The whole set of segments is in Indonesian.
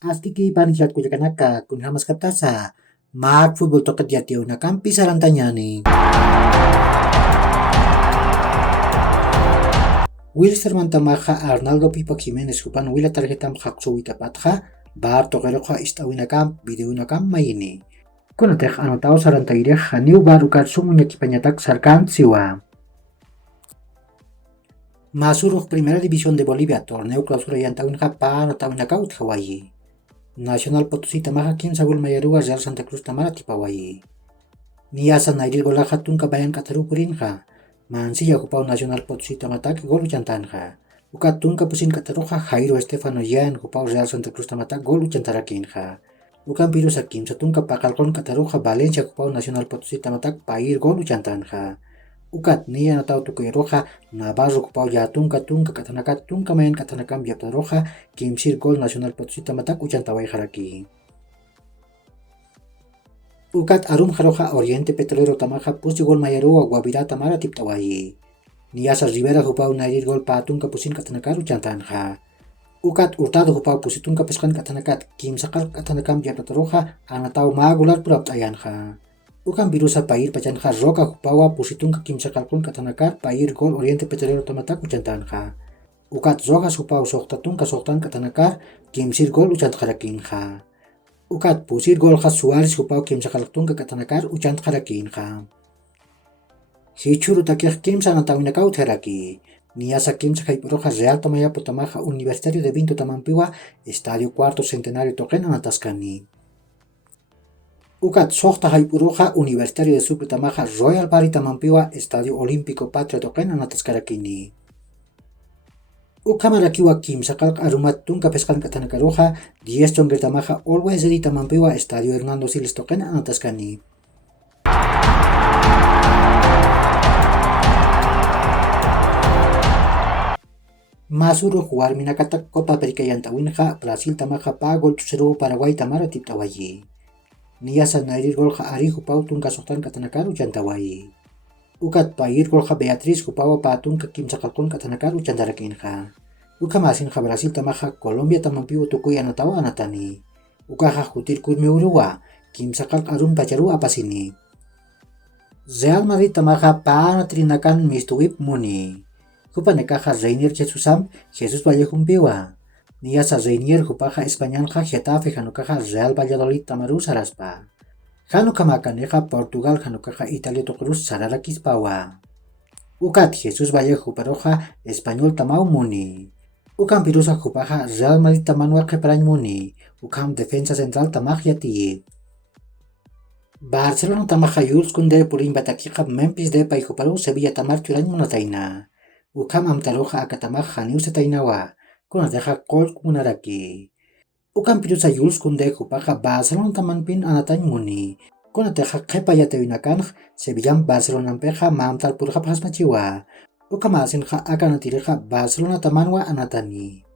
Astiki panjat kujakanaka kun hamas kaptasa. Mak football toket jatio na kampi sarantanya nih. Will sermantamaja Arnaldo Pipa Jimenez kupan wila tarjetam haksuwita patja bar tokeroja istawinakam videonakam maini. Kuna tek anotau sarantaireja haniu baru katsumunya kipanyatak sarkan siwa. Masuk Primera División de Bolivia, torneo clausura yantawinja para tawinakaut Hawaii. Nacional Potosí tamaja kim sagul mayaruga Real Santa Cruz tamara tipawayi. Niasa nairil golaja tunka bayan kataru purinja. Mansilla ocupado Nacional Potosí tamatak gol uchantanja. Uka tunka pusin kataroja Jairo Estefano Yan ocupado Real Santa Cruz tamatak gol uchantarakinja. Ukan pirusa kim satunka pakalkon kataroja Valencia ocupado Nacional Potosí tamatak pair gol uchantanja. Ukat niya natau tukoy roja Navarro ocupado ya tunka katanakat tunka mayan katanakam biapta roja kimsir gol Nacional Potosí tamatak uchantaway haraki. Ukat arum jaroja Oriente Petrolero tamaja pusi gol mayarua Guavirá tamara tiptawayi. Niasa Rivera ocupado nairir gol patunka pusin katanakar uchantanja. Ukat Hurtado ocupado pusitunka peskan katanakat kimsakal katanakam biapta roja anatau magular purap ayanja. Ukan birusa pair pachanja Roca ocupaba pusitunka kimsakalkun katanakar pair gol Oriente Petrolero tamatak uchantanja. Ukat Rojas ocupado soktatunka soktan katanakar kimsir gol uchantjarakinja. Ukat pusir gol khas Suarez ocupado kimsakaltunka katanakar uchantjarakinja. Hichuru takih kimsa natawinakaut heraki. Niasa kimsa jaipuroja Real Tomaya Potamaja Universitario de Vinto Tamampiwa Estadio Cuarto Centenario Toquen Anataskani. Ukat Sokta Jaipuroja Universitario de Sucre Tamaja Royal Bari Tamampiwa Estadio Olímpico Patria Toquen Anataskarakini. Ukamarakiwa kimsakal arumat tunka peskan katanakaroja 10 Chongre Tamaja Always Ready Tamampiwa Estadio Hernando Siles Toquen Anataskani. Masuro jugar minakatak Copa América yantawinja Brasil tamaja pa gol tusero Paraguay tamara tiptawayi. Niasa nairir golja ari hupau tunka soktan katanakar uchantawayi. Ukat pair golja Beatriz hupawa patunka kimsakalkon katanakar uchantarakinja. Uka masinja Brasil tamaja Colombia tamampiwo tukuy anatawa anatani. Ukaja jutir kurmi Uruguay kimsakal arun pacharu apasini. Real Madrid tamaja pa trinakan mistuwip muni. Hupanekaja Reinier Jesusam Jesus Vallejumpiwa. Niasa Reinier hupaja Españolja Getafe Janukaja Real Valladolid tamaru saraspa. Janukamacaneja Portugal Janukaja Italia tokrus sararakis pawa. Ukat Jesus Vallejo paroja Español tamau muni. Ukam pirusa hupaja Real Madrid tamanua keprañ muni. Ukam defensa central tamaj yati. Barcelona tamaja Jules Koundé purin batakija Memphis Depay huparu Sevilla tamar churañ munataina. Ukam amtaroja akatamaj Janiu setainawa. Kuna deja kol kunaraki. Ukam pirusa Jules Koundé hupaja Barcelona tamanpin anatañ muni. Kuna deja kepa yatewinakan Sevilla Barcelona peja mamtal purja pasmachiwa. Ukam asinja akanatireja Barcelona tamanwa anatani.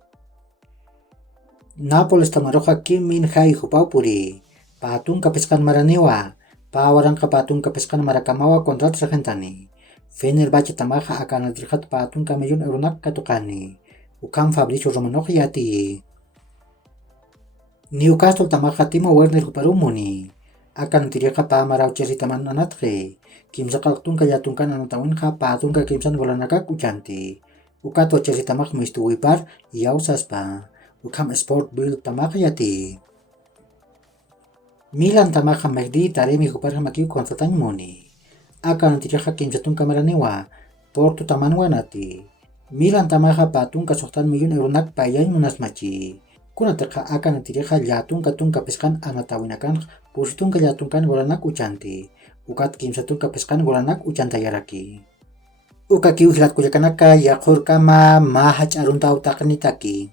Nápoles tamaroja Kim Min Jae hupau puri. Patunka peskan maranewa. Pawaranka patunka peskan marakamawa kontrat sargentani. Fenerbahce tamaja akanatirjat patunka millón euronak katukani. Ukam Fabricio Romano yati. Newcastle tamaja Timo Werner huparu muni. Akan tiriaka pa marau Chelsea taman anatre. Kimsakal tunka yatunkan anatawinja patunka kimsan golanaka kuchanti. Ukato Chelsea tamaj mistu wipar yau saspa. Ukam Sport Bill tamaja yati. Milan tamaja Megdi taremi hupar hamakiu kontratan muni. Akan tiriaka kimsatunka maranewa. Porto tamanwa nati. Milan tamaja patunka soktan millón euronak payañ munasmachi. Kuna teka akan tireja tunka peskan anatawinakan pusitunka yatunkan golanak uchanti. Ukat kimsatunka peskan golanak uchantayaraki. Uka kiu hilat kuyakanaka yakur kama mahach aruntau taknitaki.